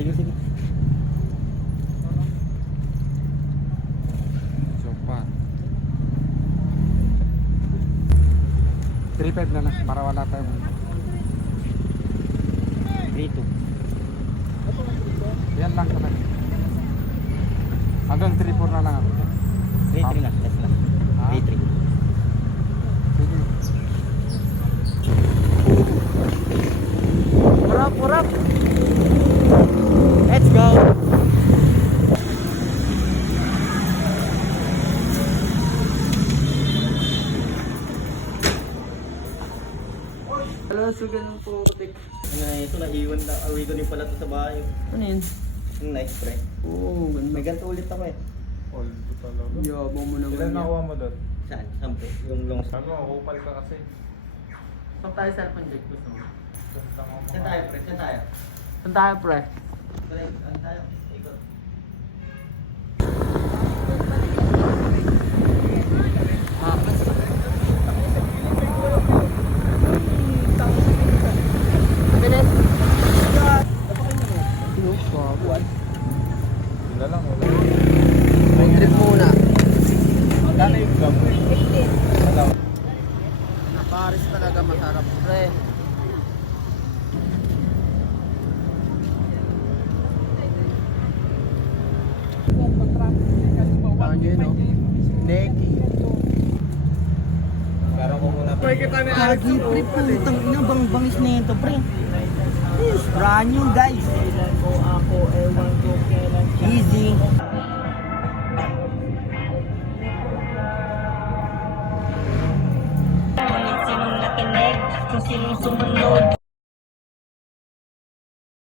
Sige, sige. Sopan. 3.5 na lang para wala tayong 3-2. yan lang talaga. Hanggang 3.4 na lang ako. 3-3 na, less lang. Ah. 3-3. Sige. Purap, purap. Let's go. Wala sa ganun po, putik. Ito naiwan na. Awi ko din pala to sa bahay. Ano yun? Yung nice pre. Oo, May ganda. ganito ulit ako eh. Old talaga. Yabang mo naman Ilan yan. nakuha mo doon? Saan? Sampo. Yung long. Sabi mo, kupal ka kasi. Saan tayo cellphone check? Gusto mo? Saan tayo pre? Saan tayo? Saan tayo, pre? Saan tayo? Ikot. Bilis. Sila lang, wala. Road trip muna. Kano yung gab? Hello. Na Paris talaga masarap, pre. Ano yun, no? Neki. Kara ko muna pre. Kagi, pre, putang ina, bang-bangis na ito, pre. Yes, brand new, guys. Easy. Sinong nakinig, kung sinong sumunod.